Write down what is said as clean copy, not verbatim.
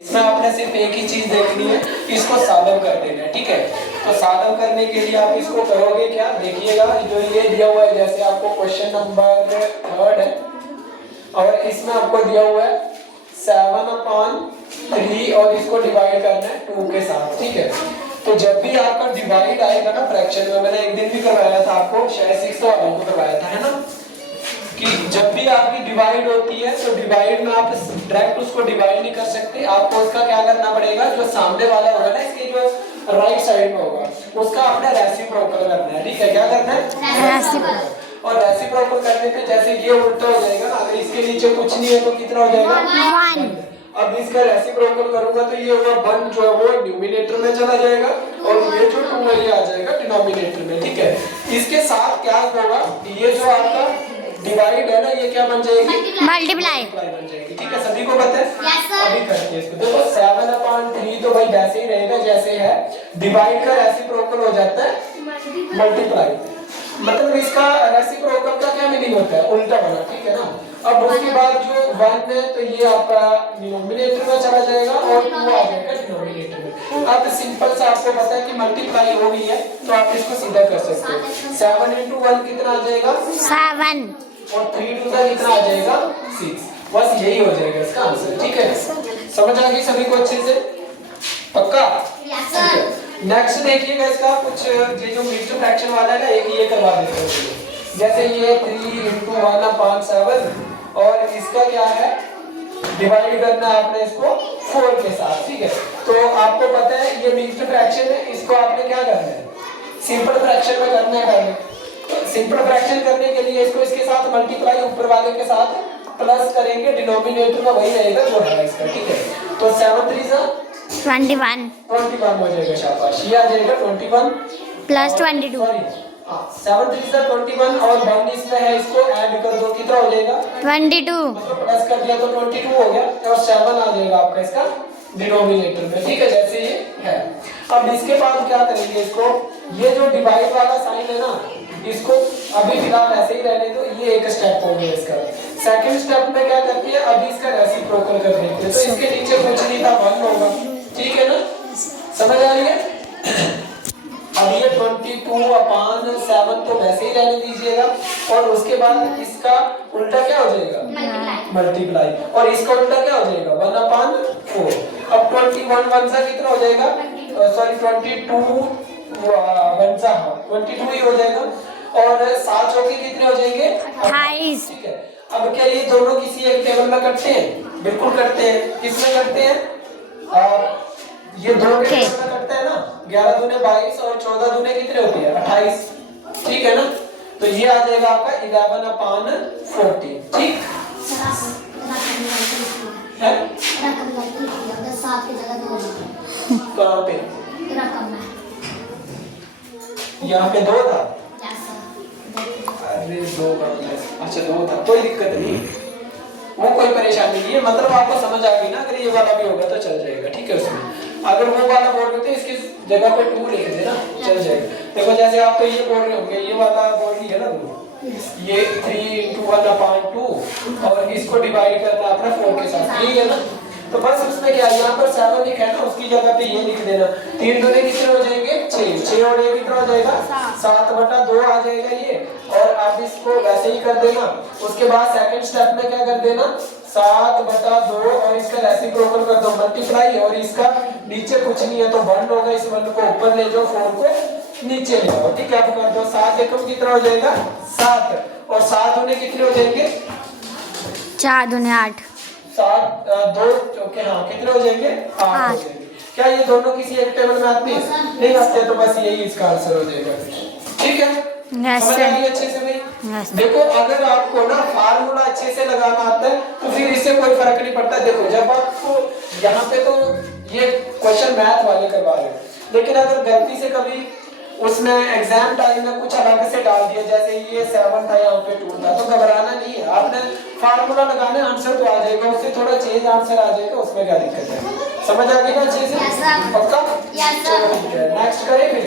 इसमें आपने सिर्फ एक ही चीज देखनी है, इसको सॉल्व कर देना है। ठीक है, तो सॉल्व करने के लिए आप इसको करोगे क्या, देखिएगा जो ये दिया हुआ है, जैसे आपको क्वेश्चन नंबर 3 है और इसमें आपको दिया हुआ है 7/3 और इसको डिवाइड करना है 2 के साथ। ठीक है, तो जब भी आपका डिवाइड आएगा ना फ्रैक्शन में, मैंने एक दिन भी करवाया था आपको, शायद 6 वालों को करवाया था, है ना, कि जब भी आपकी डिवाइड होती है तो डिवाइड में आप डायरेक्ट उसको डिवाइड नहीं कर सकते, आपको उसका क्या करना पड़ेगा, जो सामने वाला होगा ना इसके जो राइट साइड में होगा उसका आपने रेसिप्रोकल करना है। ठीक है, क्या करना है, रेसिप्रोकल। और रेसिप्रोकल करने पे जैसे ये उल्टा हो जाएगा ना, अगर इसके नीचे कुछ नहीं है तो कितना हो जाएगा, 1। अब इसका रेसिप्रोकल करूंगा तो ये होगा 1 जो है वो न्यूमिनेटर में चला जाएगा और ये जो 2 है ये आ जाएगा डिनोमिनेटर में। ठीक है, इसके साथ क्या होगा, ये जो आपका डिवाइड है ना ये क्या बन जाएगी, मल्टीप्लाई बन जाएगी। ठीक है, सभी को पता है, अभी करते हैं इसको। देखो 7/3 तो भाई वैसे ही रहेगा जैसे है, डिवाइड का रेसिप्रोकल हो जाता है मल्टीप्लाई, मतलब इसका रेसिप्रोकल का क्या मीनिंग होता है, उल्टा वाला। ठीक है ना, अब उसके बाद जो 1 है तो ये आपका डिनोमिनेटर में चला जाएगा और 2 आ जाएगा डिनोमिनेटर में। अब सिंपल सा आपको पता है कि मल्टीप्लाई हो गई है तो आप इसको सीधा कर सकते हो। 7 × 1 कितना आ जाएगा, 7 और 3 × 2 कितना आ जाएगा, 6। बस यही हो जाएगा इसका आंसर। ठीक है, समझ आ गई सभी को अच्छे से, पक्का। नेक्स्ट देखिएगा इसका कुछ, ये जो मिक्स्ड फ्रैक्शन वाला है ना, एक ये करवा देते हैं। जैसे ये 3 × 1/7 और इसका क्या है, डिवाइड करना है आपने इसको 4 के साथ। ठीक है, तो आपको पता है ये मिक्स्ड फ्रैक्शन है, इसको आपने क्या करना है, सिंपल फ्रैक्शन में करना है पहले। सिंपल फ्रैक्शन करने के लिए इसको इसके साथ मल्टीप्लाई ऊपर वाले के साथ प्लस करेंगे, डिनोमिनेटर में वही रहेगा जो है इसका। ठीक है, तो 7 3 21 हो जाएगा, शाबाश, ये आ जाएगा 21 प्लस 22, सॉरी 7 3 21 और 1 इसमें है, इसको ऐड कर दो, कितना हो जाएगा 22, मतलब प्लस कर दिया तो 22 हो गया और 7 आ जाएगा आपका इसका डिनोमिनेटर में। ठीक है, जैसे ये है। अब इसके बाद क्या करेंगे, इसको ये जो डिवाइड वाला साइन है ना, इसको अभी फिलहाल ऐसे ही रहने दो, ये एक स्टेप हो गया इसका। सेकंड स्टेप में क्या करती है, अभी इसका रेसिप्रोकल कर देते हैं, तो इसके नीचे कुछ नहीं था, 1 होगा। ठीक है ना, समझ आ रही है। अब ये 22/7 तो वैसे ही रहने दीजिएगा और उसके बाद इसका उल्टा क्या हो जाएगा, मल्टीप्लाई, और इसका उल्टा क्या हो जाएगा, 1/4। अब 21 1 सा कितना हो जाएगा, सॉरी 22 22 ही हो जाएगा और 7 चौके कितने हो जाएंगे, 28। ठीक है, अब क्या ये दोनों किसी एक टेबल में करते हैं, बिल्कुल करते हैं। किसमें करते हैं, ये दोनों के टेबल में करते हैं ना, 11 दूने 22 और 14 दूने कितने होते हैं, 28। ठीक है ना, तो ये आ जाएगा आपका 11/14। ठीक है, कहाँ पे, यहाँ पे 2 था, अरे 2 का, अच्छा 2 था, कोई दिक्कत नहीं, वो कोई परेशानी नहीं है, मतलब आपको समझ आ गई ना। अगर ये वाला भी होगा तो चल जाएगा। ठीक है, उसमें अगर वो वाला बोल रहे थे इसकी जगह पे 2 लिख देना, चल जाएगा। देखो जैसे आप तो ये बोल रहे होंगे, ये वाला बोल रही है ना 2, ये 3 × 1/2 और इसको डिवाइड करना है अपना 4 के साथ, यही है ना। तो बस उसमें क्या, यहाँ पर 7 लिखा है ना, उसकी जगह पे ये लिख देना। 3 दूने कितने हो जाएंगे, 6 और ये कितना हो जाएगा, 7/2 आ जाएगा ये, और आप इसको वैसे ही कर देना। उसके बाद सेकंड स्टेप में क्या कर देना, 7/2 और इसका रेसिप्रोकल कर दो, मल्टीप्लाई, और इसका नीचे कुछ नहीं है तो 1 होगा, इस 1 को ऊपर ले जाओ, 4 को नीचे ले जाओ। ठीक है, आप कर दो, 7 एकम कितना हो जाएगा, 7 और 7 दूने कितने हो जाएंगे, 4 दूने 8, 7 2 चौके, हाँ कितने हो जाएंगे, 8 हो जाएंगे। क्या ये दोनों किसी एक टेबल में आते हैं, नहीं आते, तो बस यही इसका आंसर हो जाएगा। ठीक है, समझ आ गई अच्छे से भाई। देखो अगर आपको ना फार्मूला अच्छे से लगाना आता है तो फिर इससे कोई फर्क नहीं पड़ता। देखो जब आपको यहाँ पे तो ये क्वेश्चन मैथ वाले करवा रहे हैं, लेकिन अगर गलती से कभी उसमें एग्जाम टाइम में कुछ अलग से डाल दिया, जैसे ये 7 था यहाँ पे 2 था, तो घबराना नहीं है, आपने फार्मूला लगाने, आंसर तो आ जाएगा, उससे थोड़ा चेंज आंसर आ जाएगा, उसमें क्या दिक्कत है। समझ आ गई ना अच्छे से, पक्का। चलो ठीक है, नेक्स्ट करें फिर।